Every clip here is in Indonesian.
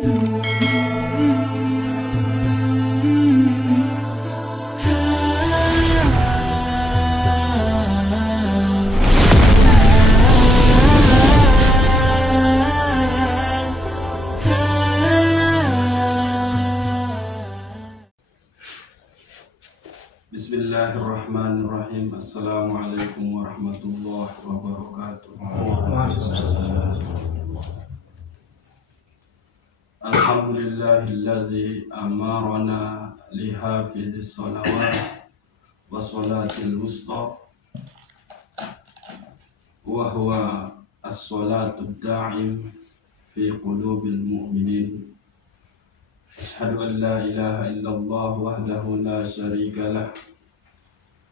Bismillahirrahmanirrahim. Assalamualaikum warahmatullahi wabarakatuh. Alhamdulillahillazi amarana lihafizis salawat wa salatil wusta wa huwa as-salatu da'im fi qulubil mu'minin. Asyhadu an la ilaha illallah wahdahu la syarika lah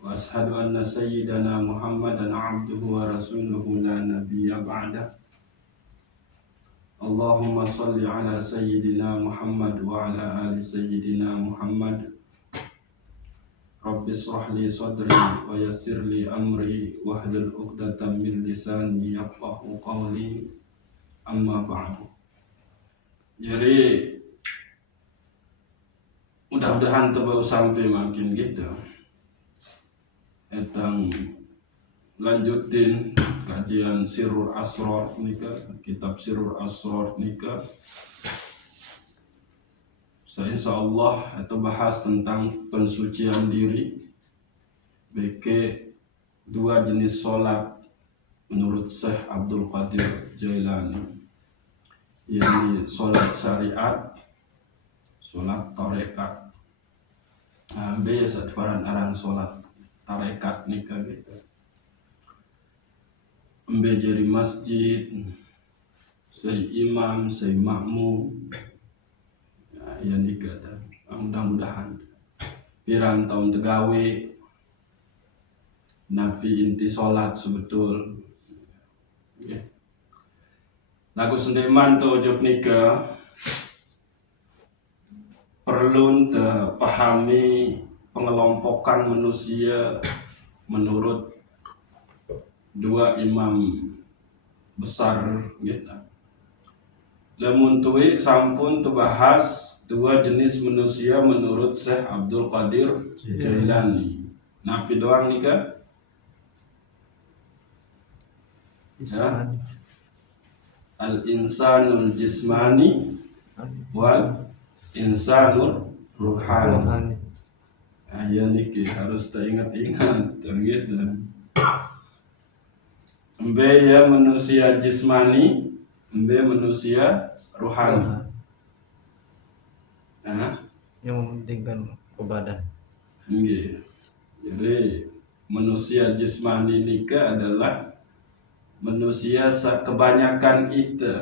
wa asyhadu anna sayyidana Muhammadan abduhu wa rasuluhu la nabiyya ba'dah. Allahumma salli ala sayyidina Muhammad wa ala ali sayyidina Muhammad. Rabbi shrah li sadri wa yassir li amri wahlul 'uqdatam min lisani yafqahu qawli. Amma ba'du. Jadi mudah-mudahan tebau sampai makin gitu. Etang lanjutin kajian Sirrul Asrar nikah, kitab Sirrul Asrar nikah. Saya insyaallah itu bahas tentang pensucian diri. BK dua jenis sholat menurut Syekh Abdul Qadir Jailani, yakni sholat syariat, sholat tarekat. Biasa faran aran sholat tarekat nikah gitu. Jadi masjid, saya imam, saya makmum, ya nikah dan mudah-mudahan pirang tahun tegawe nafi inti sholat sebetul. Ya. Lagu sendeman tuh ujub nikah perlu pahami pengelompokan manusia menurut dua imam besar gitu. Lamun tuwi sampun tebahas dua jenis manusia menurut Syekh Abdul Qadir Jailani. Napi doang nikah? Ya. Al-insanul jismani wal insanul ruhani. Ya niki harus teringat-ingat dan gitu. Mbe ya manusia jismani, mbe manusia ruhani. Yang mementingkan ke badan. Iya. Jadi manusia jismani nikah adalah manusia kebanyakan itu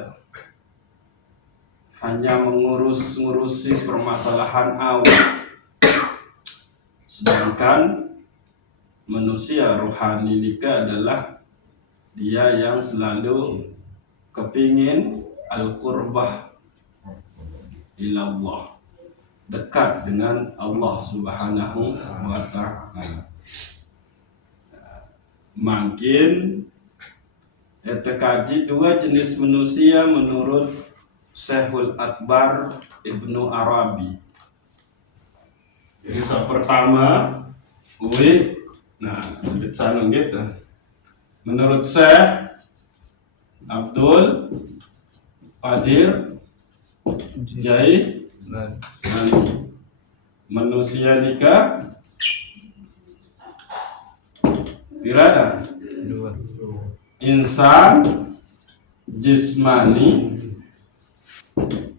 hanya ngurusi permasalahan awal. Sedangkan manusia ruhani nikah adalah dia yang selalu kepingin al-qurbah ilallah, dekat dengan Allah Subhanahu wa ta'ala. Makin kaji dua jenis manusia menurut Syekhul Akbar Ibnu Arabi. Jadi pertama, lebih sanung gitu. Menurut Syekh Abdul Qadir Jailani, manusia nikah kira Dua. insan jismani,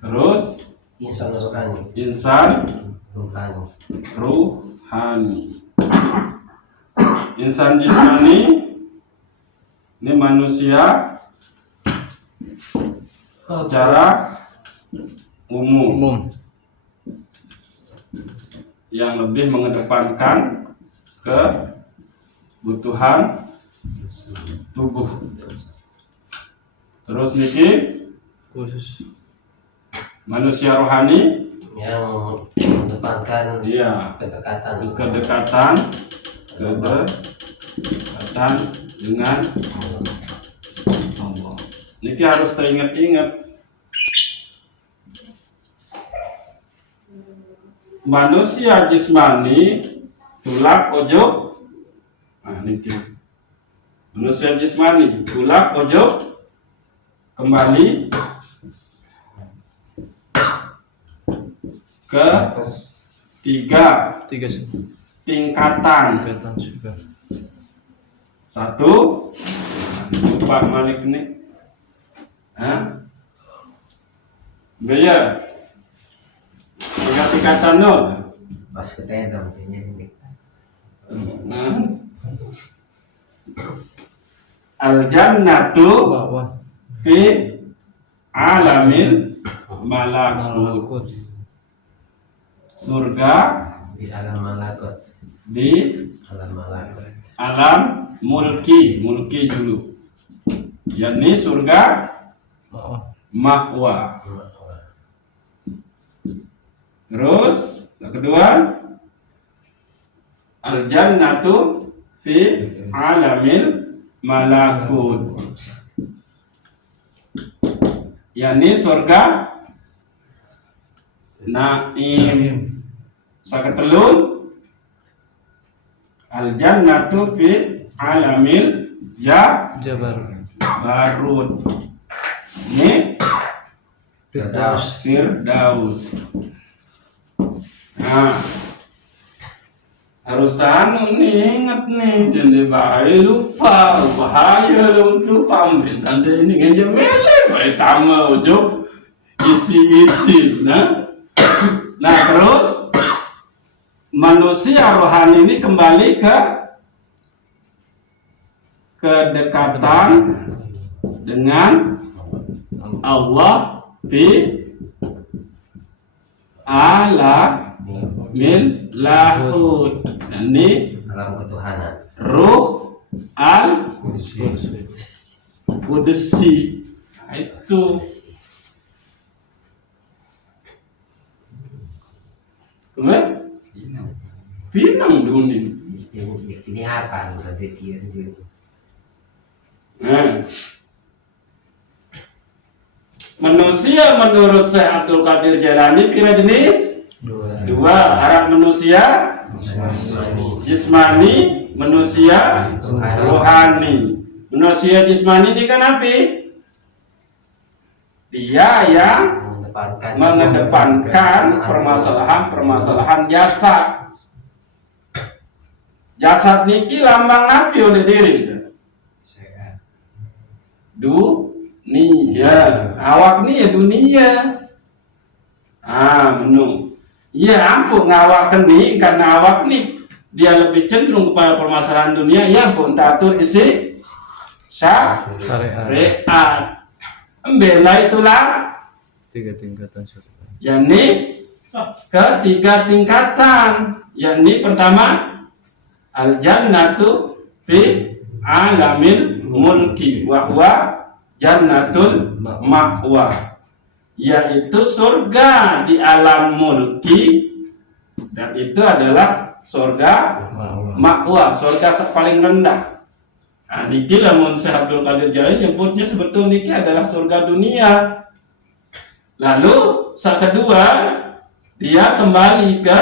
terus insan ruhani. Insan jismani ini manusia secara umum yang lebih mengedepankan kebutuhan tubuh. Terus niki Khusus manusia rohani yang mengedepankan kedekatan dengan Allah. Niki harus teringat-ingat. manusia jismani tulak ojok. Nah, ini dia. Manusia jismani tulak ojok kembali ke tiga tingkatan. Surga. Satu, lupa Malik ini. Biar tiga tingkatan no. Pas ketemu dong ini. Al-jannatu Bawah. fi alamil malakut. Surga Di alam malakut. di Alam malakut. alam mulki dulu, yakni surga Bawah. makwa. Terus yang kedua, al jannatu fi alamil malakut, yakni surga naim. Saketelun al jannatu fi alamil Jabar. barut. Ini Firdaus. Firdaus. Nah, harus tahu nih, ingat nih, jadi bahaya lupa, bahaya lupa, ambil nanti ini ngejek melek, baik tamu ujuk isi, nah terus manusia rohani ini kembali ke kedekatan dengan Allah fi alamil lahut. Ini Alam ketuhanan. ruh al Kursi. kudusi. Nah, itu kemudian pinang dunia. Ini apa? Nanti dia juga. Nah, manusia menurut Syekh Abdul Qadir Jailani pira jenis? Dua. Arab manusia jismani, manusia rohani. Manusia jismani ini kan apa? Dia yang mengedepankan permasalahan jasad. Jasad niki lambang nabi oleh diri. Dunia, awak ni ya dunia. Menu. Ya ampun awak ni, karena awak ni dia lebih cenderung kepada permasalahan dunia. Ya pun tatur isi syariat. Bela itulah Tiga tingkatan surga. yakni ketiga tingkatan, yakni pertama al jannatu fi alamil mulki wa huwa jannatul ma'wa, yaitu surga di alam mulki, dan itu adalah surga ma'wa, surga paling rendah. Nah, niki lamun Syekh Abdul Qadir Jailani nyebutnya sebetulnya niki adalah surga dunia. Lalu saat kedua dia kembali ke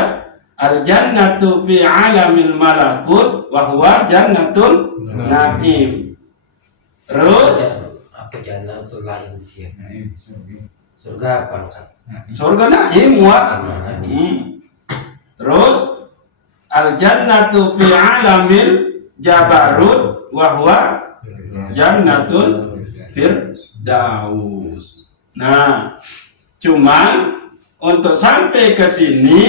al jannatu fi alamil malakut wa huwa jannatul naim. Terus apa jannatul lain dia? Surga apa? surga naim wa. Terus al jannatu fi alamil jabarut wa huwa jannatul firdaus. Nah, cuman untuk sampai ke sini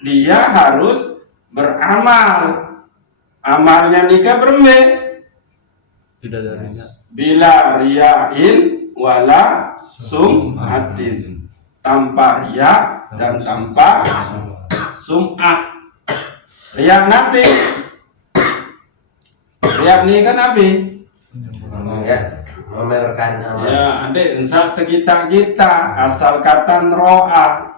dia harus beramal. Amalnya nikah berme Tidak ada bila riyain wala sum'atin, tanpa riya dan tanpa sum'ah. Riya nabi, riya ni kan nabi. Memamerkan amal. Ya, adik ensat kita asal kata ro'a.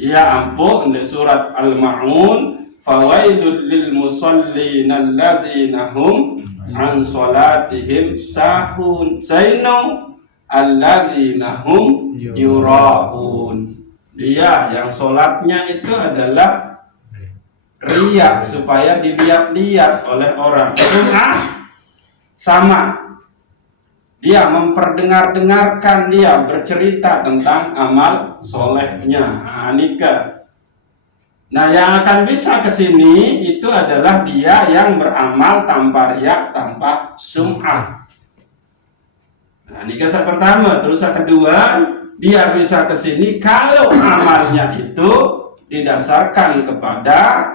Ya ampun, di surat Al-Ma'un, fawailul lil musallin allazina hum an salatihim sahun. Zainu allazina hum yura'un. Dia yang sholatnya itu adalah riya, supaya dilihat-lihat oleh orang. Sum'ah sama, dia memperdengar-dengarkan, dia bercerita tentang amal solehnya. Nikah. Nah, yang akan bisa ke sini itu adalah dia yang beramal tanpa riya, tanpa sum'ah. Nah, ini kisah pertama. Terus yang kedua, dia bisa ke sini kalau amalnya itu didasarkan kepada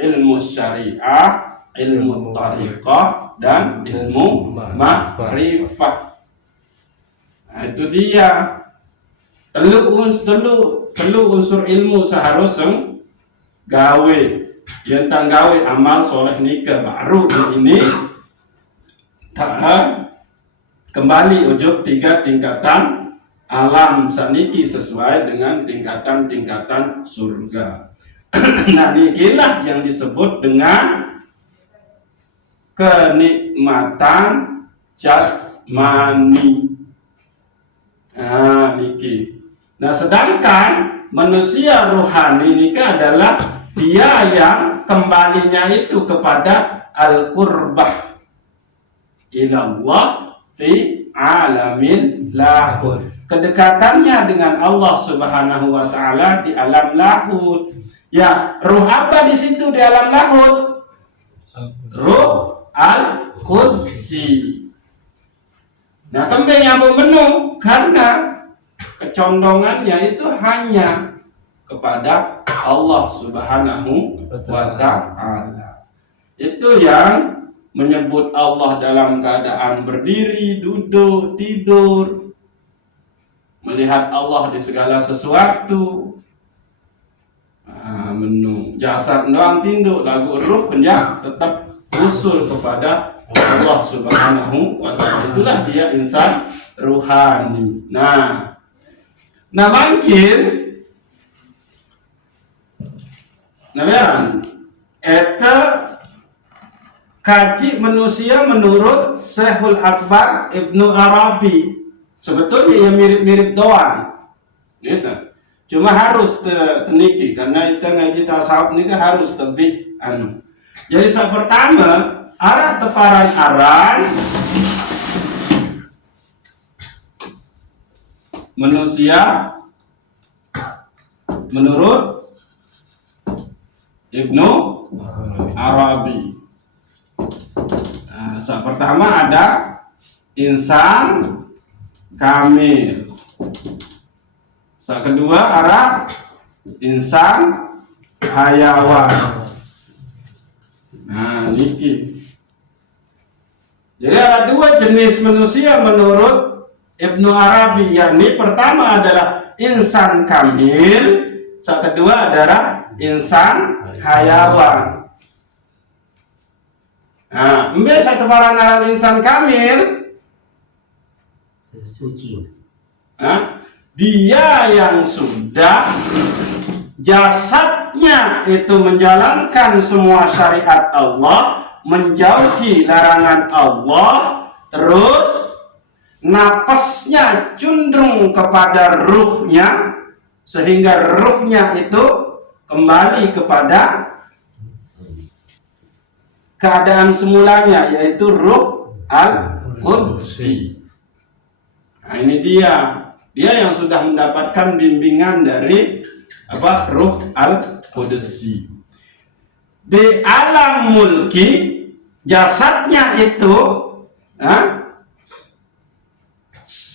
ilmu syariah, ilmu tariqah, dan ilmu ma'rifah. Nah, itu dia. Telu unsur ilmu seharusnya gawe. Yang gawe amal soleh nikah baru ini kembali ujuk 3 tingkatan alam saniki sesuai dengan tingkatan-tingkatan surga. Nah, inilah yang disebut dengan kenikmatan jasmani. Nah, niki. Nah, sedangkan manusia rohani ini adalah dia yang kembalinya itu kepada al-qurbah ilallah fi alamin lahud. Kedekatannya dengan Allah Subhanahu wa taala di alam lahud. Ya, ruh apa di situ di alam lahud? Ruh al-qudsi. Nah, kembali yang menu karena kecondongannya itu hanya kepada Allah Subhanahu wa ta'ala. Itu yang menyebut Allah dalam keadaan berdiri, duduk, tidur, melihat Allah di segala sesuatu. Menu jasad doang tinduk, lagu ruh penjah tetap usul kepada Allah Subhanahu wa ta'ala. Itulah dia insan ruhani. Nah mungkin eta kaji manusia menurut Syekhul Akbar Ibnu Arabi sebetulnya ya mirip-mirip doang gitu. Cuma harus teniki karena kita ngaji tasawuf ini harus lebih Jadi pertama arah tefaran aran manusia menurut Ibnu Arabi. Nah, pertama ada insan kamil. Kedua arah insan hayawan. Nah, niki. Jadi ada 2 jenis manusia menurut Ibnu Arabi, yakni pertama adalah insan kamil, kedua adalah insan hayawan. Nah, satu barang insan kamil suci. Dia yang sudah jasadnya itu menjalankan semua syariat Allah, menjauhi larangan Allah, terus napasnya cenderung kepada ruhnya, sehingga ruhnya itu kembali kepada keadaan semulanya, yaitu ruh al-qudsi. Nah, ini dia yang sudah mendapatkan bimbingan dari ruh al-qudsi. Di alam mulki jasadnya itu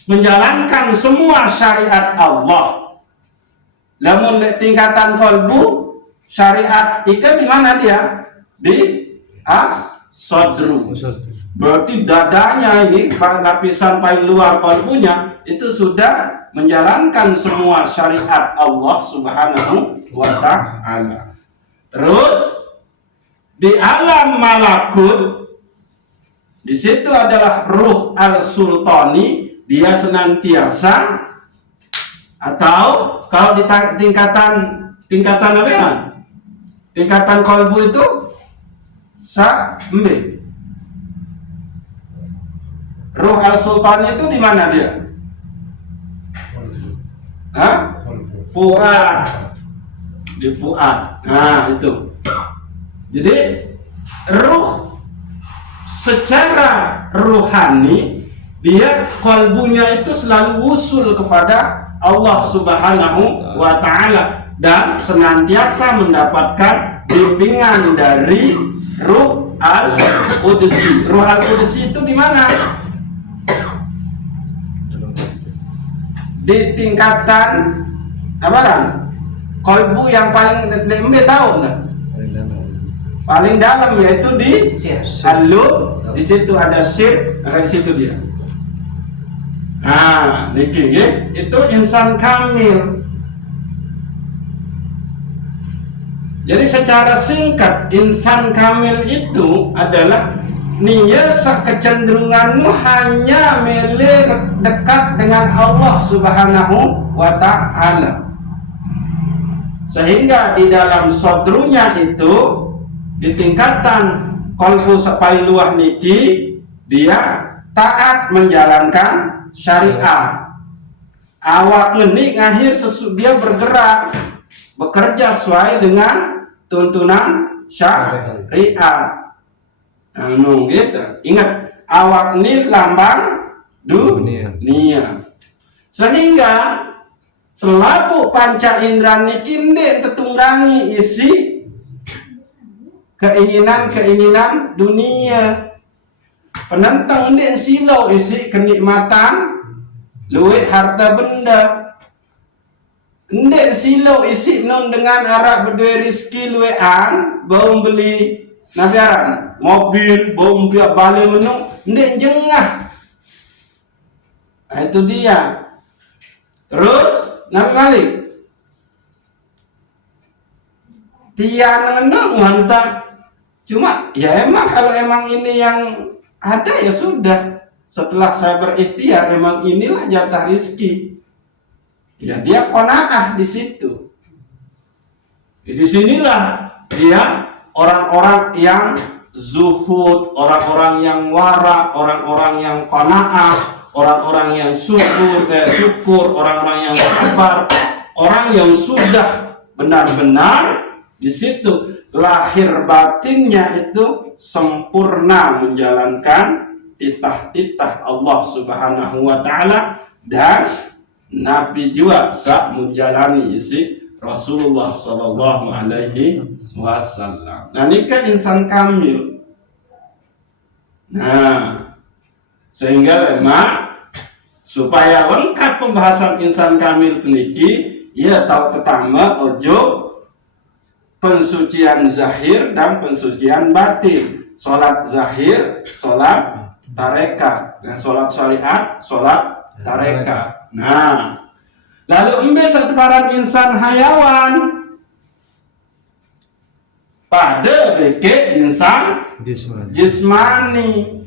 menjalankan semua syariat Allah. Namun tingkatan kolbu syariat ikan di mana dia? Di as-sadru. Berarti dadanya ini lapisan paling luar kolbunya itu sudah menjalankan semua syariat Allah Subhanahu wa ta'ala. Terus di alam malakut di situ adalah ruh al-sultani, dia senantiasa, atau kalau di tingkatan apa ya? Tingkatan kolbu itu sambil ruh al-sultani itu di mana dia? fuad. Di fuad. Nah, itu. Jadi ruh secara ruhani dia kalbunya itu selalu usul kepada Allah Subhanahu wa taala dan senantiasa mendapatkan bimbingan dari Ruh Al-Qudsi. Ruh Al-Qudsi itu di mana? Di tingkatan apa kan? Kalbu yang paling lembe tahu nah? Paling dalam yaitu di Al-Lub. Di situ ada sir, nah, di situ dia. Nah, niki itu insan kamil. Jadi secara singkat insan kamil itu adalah nia kecenderunganmu hanya milik dekat dengan Allah Subhanahu wa taala. Sehingga di dalam sodrunya itu di tingkatan kalbu paling luar niki dia taat menjalankan syariat. Awak ngenik akhir dia bergerak bekerja sesuai dengan tuntunan syariat. Anu gitu. Ingat awak ini lambang dunia. Sehingga selaku panca indra niki ndek tetunggangi isi keinginan dunia. Penentang ndek silau isi kenikmatan luwih harta benda. Ndek silau isi non dengan arah berdua rizki luwean bau beli nabiaran mobil bau pihak balik menu ndek jengah. Nah, itu dia. Terus Nabi Malik tiang mantap. Cuma ya emang kalau emang ini yang ada ya sudah. Setelah saya berikhtiar emang inilah jatah rizki. Ya dia qanaah di situ. Di sinilah dia orang-orang yang zuhud, orang-orang yang wara, orang-orang yang qanaah, orang-orang yang syukur, orang-orang yang sabar, orang yang sudah benar-benar di situ lahir batinnya itu sempurna menjalankan titah-titah Allah Subhanahu wa taala dan Nabi juga sak menjalani isi Rasulullah sallallahu alaihi wasallam. Nah, ini kan insan kamil. Nah, sehingga memang supaya lengkap pembahasan insan kamil niki, ia tahu pertama ojo pensucian zahir dan pensucian batin. Salat zahir, salat tarekat. Nah, salat syariat, salat tarekat. Nah, lalu embe seteparan insan hayawan pada beke insan jismani.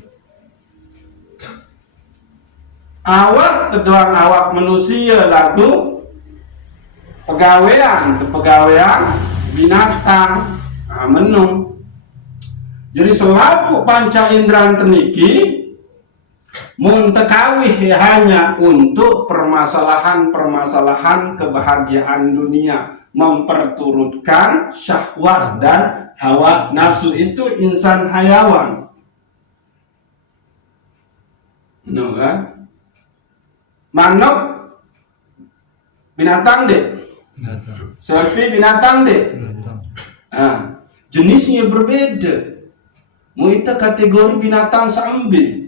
Awak teduang awak manusia lagu pegawaian binatang menu. Jadi selaku panca indera teniki muntekawih hanya untuk permasalahan kebahagiaan dunia, memperturutkan syahwat dan hawa nafsu. Itu insan hayawan. No, kan? Manuk binatang deh. Sapi binatang deh. Nah, jenisnya berbeda. Mau itu kategori binatang sambil.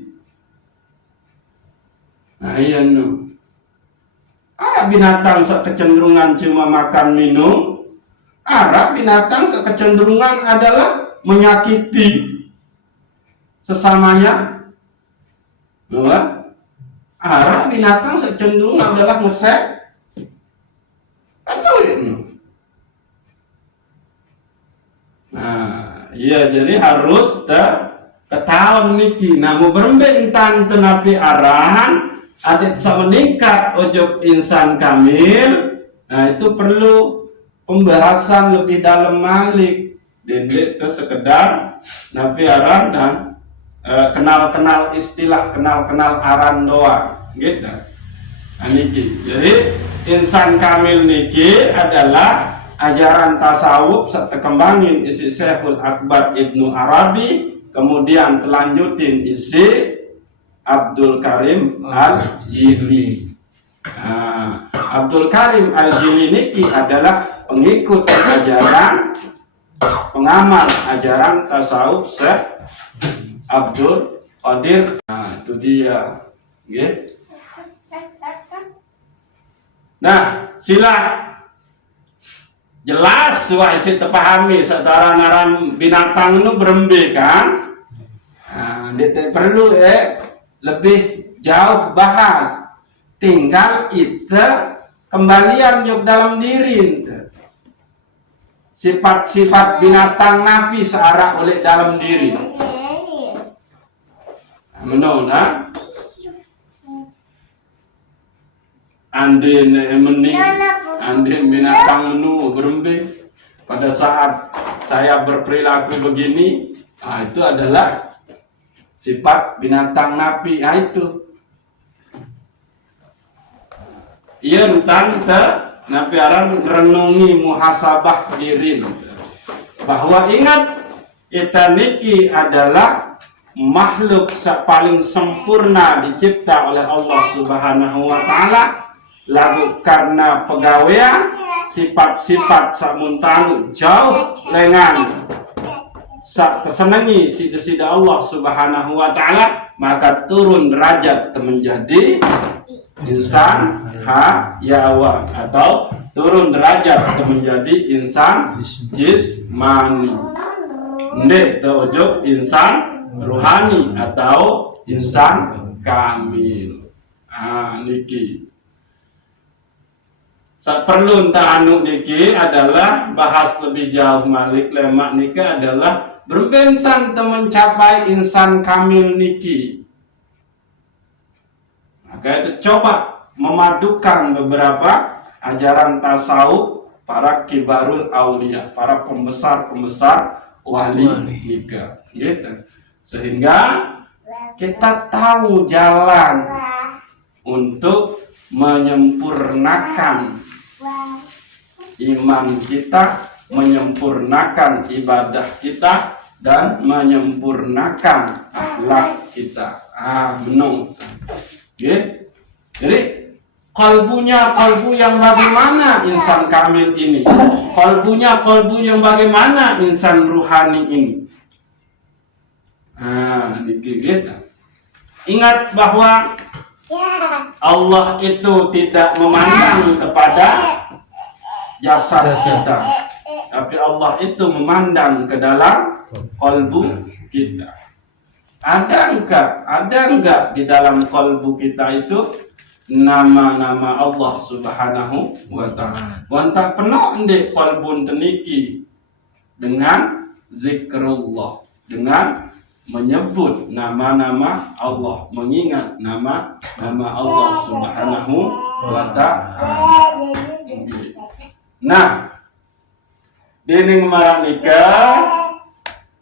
Nah, iya no. Ada binatang kecenderungan cuma makan minum. Ada binatang kecenderungan adalah menyakiti sesamanya. Nah, ada binatang kecenderungan adalah ngesek. Nah, iya jadi harus ketahuan niki. Nah, mau berembentan tenapi arahan adik meningkat ojok insan kamil. Nah, itu perlu pembahasan lebih dalam malik. Dendek itu sekedar napi aran dan kenal-kenal istilah, kenal-kenal aran doang gitu. Niki. Jadi insan kamil niki adalah ajaran tasawuf serta kembangin isi Syekhul Akbar Ibnu Arabi, kemudian telanjutin isi Abdul Karim Al-Jili. Abdul Karim Al-Jili niki adalah pengikut ajaran pengamal ajaran tasawuf Syekh Abdul Qadir. Itu dia. Okay. Nah, sila jelas wah isi terpahami setara naran binatang itu berembe kan. Dia perlu lebih jauh bahas. Tinggal itu kembalian yuk dalam diri. Sifat-sifat binatang nabi searah oleh dalam diri. Menurut andin mening, andin binatang menu berembe. Pada saat saya berperilaku begini, itu adalah sifat binatang nabi. Itu. Ia tante nabi aran renungi muhasabah diri bahwa ingat kita niki adalah makhluk paling sempurna dicipta oleh Allah Subhanahu wa taala, lalu karena pegawaian sifat-sifat samuntanu jauh lengan sak tersenangi sida Allah Subhanahu wa taala, maka turun derajat menjadi insan hayawan atau turun derajat menjadi insan jismani. Ndek terujuk insan ruhani atau insan kamil. Niki. Perlu anu niki adalah bahas lebih jauh malik lemak niki adalah berbentang mencapai insan kamil niki. Maka itu coba memadukan beberapa ajaran tasawuf para kibarul aulia, para pembesar-pembesar wali nika, gitu. Sehingga kita tahu jalan untuk menyempurnakan iman kita, menyempurnakan ibadah kita, dan menyempurnakan akhlak kita. Menung. Okay. Jadi kalbu yang bagaimana insan kamil ini? Kalbu yang bagaimana insan ruhani ini? Dikit. Ingat bahwa Allah itu tidak memandang kepada jasad kita, tapi Allah itu memandang ke dalam kalbu kita. Ada enggak di dalam kalbu kita itu nama-nama Allah Subhanahu wa ta'ala? Wanta penuh ndek kalbun teniki dengan zikrullah, dengan menyebut nama-nama Allah, mengingat nama-nama Allah Subhanahu wa ta'ala. Nah, dening maranika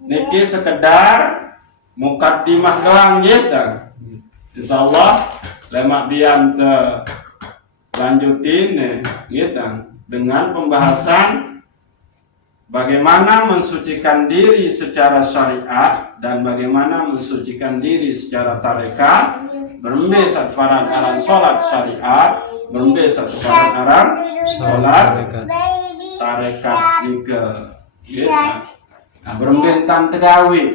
niki sekedar mukaddimah doang gitu. Insyaallah lemak biam lanjutin gitu dengan pembahasan bagaimana mensucikan diri secara syariat dan bagaimana mensucikan diri secara tarekat, berembe satfaran aran salat syariat, berembe satfaran aran salat tarekat nika gitu. Nah, berembe tan tegawi.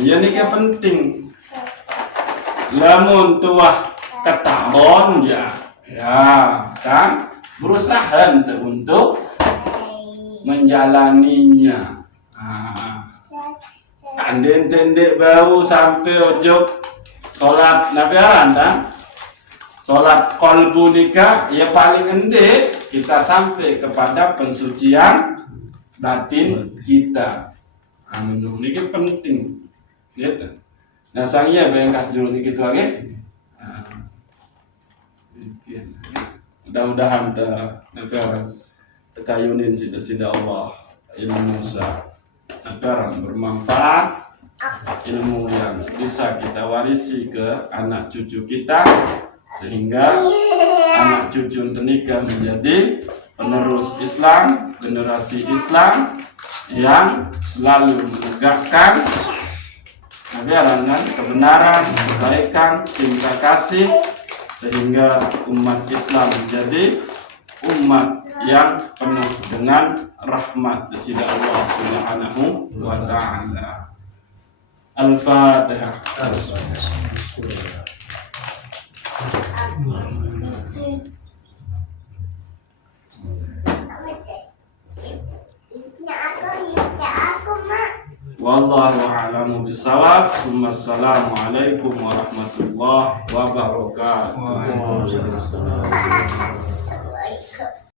Ya ini penting. Lamun tuah ketahuan ya kan berusaha untuk menjalaninya. Andek bau sampai ojok sholat nabiaran kan? Sholat kolbu nikah ya paling endek kita sampai kepada pensucian batin kita. Ini penting. Gitu. Nah, sangnya bayangkan dulu nih gitu lagi. Mudah-mudahan tekayunin sida Allah ilmu Musa agar bermanfaat, ilmu yang bisa kita warisi ke anak cucu kita sehingga anak cucu nikah menjadi penerus Islam, generasi Islam yang selalu menegakkan ajaran kebenaran, kebaikan, cinta kasih, sehingga umat Islam menjadi umat yang penuh dengan rahmat di sisi Allah Subhanahu wa taala. Al-Fatihah. Wallahu a'lamu bishawab. Assalamualaikum warahmatullahi wabarakatuh. Waalaikumsalam.